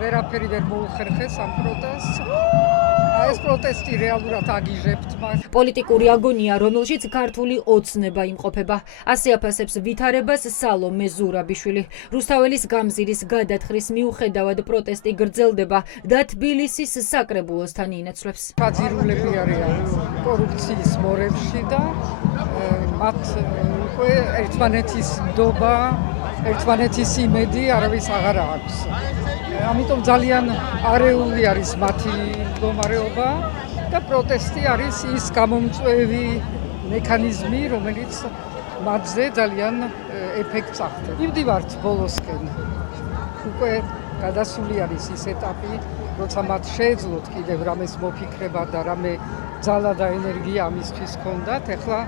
ვერაფერი ვერ მოუხერხეს ამ პროტესტს. ეს პროტესტი რეალურად აგიჟებთ მას. პოლიტიკური აგონია, რომელშიც ქართული ოცნება იმყოფება. ასე აფასებს ვითარებას სალომე ზურაბიშვილი. რუსთაველის გამზირის გადათხრის მიუხედავად პროტესტი გრძელდება და თბილისის საკრებულოსთან ინაცვლებს. ფაძირულები არიან კორუფციის მორევში და მათ უკვე ერთმანეთის ნდობა, ერთმანეთის იმედი არავის აღარ აქვს. ამიტომ ძალიან არეული არის მათი მდგომარეობა და პროტესტი არის ის გამომწვევი მექანიზმი, რომელიც მათზე ძალიან ეფექტს ახდენს. მივდივართ ბოლოსკენ. უკვე გადასული არის ის ეტაპი, როცა მათ შეეძლოთ კიდევ რამეს მოფიქრება და რამე ძალა და ენერგია ამისთვის ჰქონდათ. ეხლა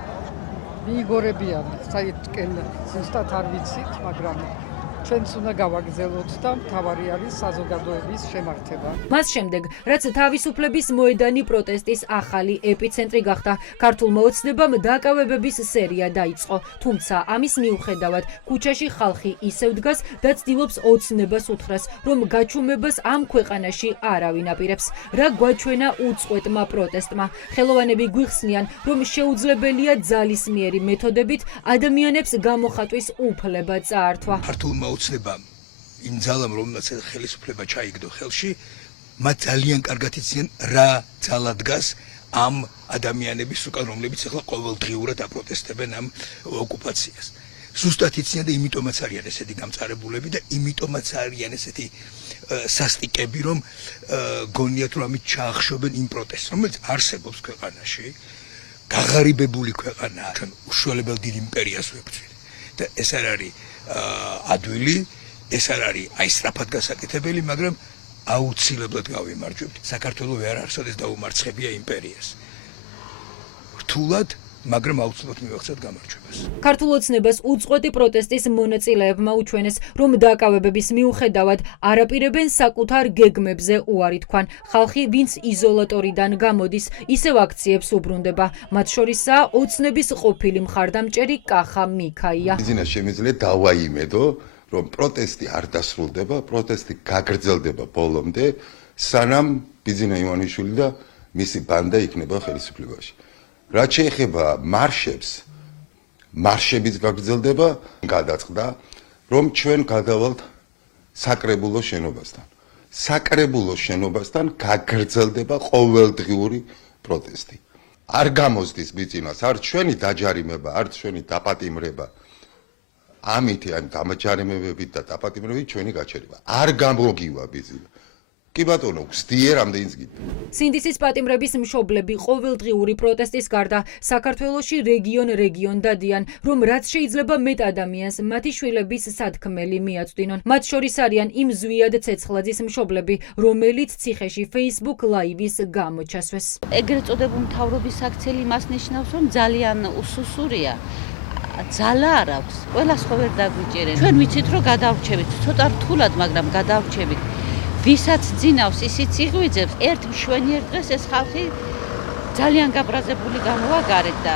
მიიგორებიან, საერთკენ ზუსტად არ ვიცით, მაგრამ ჩვენც უნდა გავაგრძელოთ და მთავარი არის საზოგადოების შემართება. მას შემდეგ, რაც თავისუფლების მოედანი პროტესტის ახალი ეპიცენტრი გახდა, ქართულმა ოცნებამ დაკავებების სერია დაიწყო. თუმცა ამის მიუხედავად, ქუჩაში ხალხი ისევ დგას და ცდილობს ოცნებას უთხრას, რომ გაჩუმებას ამ ქვეყანაში არავინ აპირებს. რა გვაჩვენა უწყვეტმა პროტესტმა? ხელოვანები გვიხსნიან, რომ შეუძლებელია ძალისმიერი მეთოდებით ადამიანებს გამოხატვის უფლება წაართვა. ოცნებამ იმ ძალამ, რომელსაც ხელისუფლება ჩაიგდო ხელში, მათ ძალიან კარგად იციან რა ძალა დგას ამ ადამიანების უკან, რომლებიც ახლა ყოველდღიურად აპროტესტებენ ამ ოკუპაციას. ზუსტად იციან და იმიტომაც არიან ესეთი გამწარებულები და იმიტომაც არიან ესეთი სასტიკები, რომ გონიათ, რომ ამით ჩაახშობენ იმ პროტესტს, რომელიც არსებობს ქვეყანაში, გაღარიბებული ქვეყანაა, ჩვენ უშუალებელ დიდ იმპერიას ვებრძვით და ეს არ არის ადვილი, ეს არ არის აი სწრაფად გასაკეთებელი, მაგრამ აუცილებლად გავიმარჯვებთ. საქართველოს ვერ არსოდეს დაუმარცხებია იმპერიას. რთულად, მაგრამ აუცილებლად მივახცევთ გამარჯვებას. ქართულ ოცნებას უწყვეტი პროტესტის მონაწილეებმა უჩვენეს, რომ დაკავებების მიუხედავად არაპირებენ საკუთარ გეგმებზე უარი თქვან. ხალხი, ვინც იზოლატორიდან გამოდის, ისევ აქციებს უბრუნდება. მათ შორისაა ოცნების ყოფილი მხარდამჭერი კახა მიქაია. ბიზნეს შემიძლია დავაიმედო, რომ პროტესტი არ დასრულდება, პროტესტი გაგრძელდება ბოლომდე, სანამ ბიზნა ივანიშვილი და მისი ბანდა იქნება ხელისუფლებაში. რაც შეეხება მარშებს, მარშებიც გაგრძელდება, გადაწყდა, რომ ჩვენ გადავალთ საკრებულოს შენობასთან. საკრებულოს შენობასთან გაგრძელდება ყოველდღიური პროტესტი. არ გამოსდის ბიძინას, არ ჩვენი დაჯარიმება, არ ჩვენი დაპატიმრება. ამითი ან დამაჯარიმებებით და დაპატიმრებით ჩვენი გაჩერება. არ გამოგივა ბიძინა. კი ბატონო, ვსდიე რამდენიც გინდა. სინდისის პატიმრების მშობლები ყოველდღიური პროტესტის გარდა საქართველოში რეგიონ დადიან, რომ რაც შეიძლება მეტ ადამიანს მათი შვილების სათქმელი მიაწვდინონ. მათ შორის არიან იმ ზვიად ცეცხლაძის მშობლები, რომელიც ციხეში Facebook Live-ის გამოჩასვეს. ეგრეთ წოდებულ მთავრობის აქცელი მას ნიშნავს, რომ ძალიან უსუსურია. ძალა არ აქვს. ყველას ხო ვერ დაგვიჭერენ. ჩვენ ვიცით, რომ გადავრჩებით, ცოტა რთულად, მაგრამ გადავრჩებით. ვისაც ძინავს, ისიც იღვიძებს. ერთ მშვენიერ დღეს ეს ხალხი ძალიან გაბრაზებული გამოაგარეთ და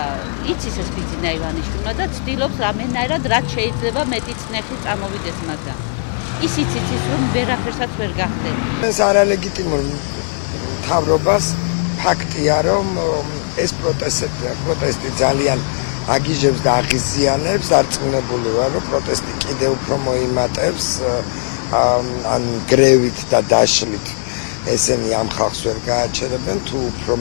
იცის ეს ბიძინა ივანიშვილმა და ცდილობს რამენაირად რაც შეიძლება მეტი წნეხი წამოვიდეს მათგან. ისიც იცის, რომ ვერაფერსაც ვერ გახდება. ეს არალეგიტიმურ მთავრობას ფაქტია, რომ ეს პროტესტი ძალიან აგიჟებს და აღიზიანებს, დარწმუნებული ვარ, რომ პროტესტი კიდევ უფრო მოიმატებს ან გრევით და დაშლით ესენი ამ ხალხს ვერ გააჩერებენ, თუ უფრო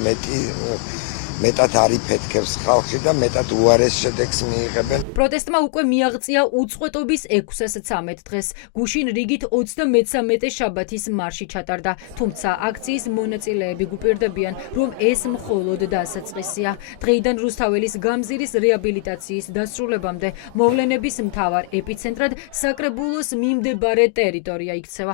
მეტად არ იფეთქებს ხალხი და მეტად უარეს შედეგს მიიღებენ. პროტესტმა უკვე მიაღწია უწყვეტობის 613 დღეს. გუშინ რიგით 33 შაბათის მარში ჩატარდა, თუმცა აქციის მონაწილეები გვპირდებიან, რომ ეს მხოლოდ დასაწყისია. დღეიდან რუსთაველის გამზირის რეაბილიტაციის დასრულებამდე მოვლენების მთავარ ეპიცენტრად საკრებულოს მიმდებარე ტერიტორია იქცევა.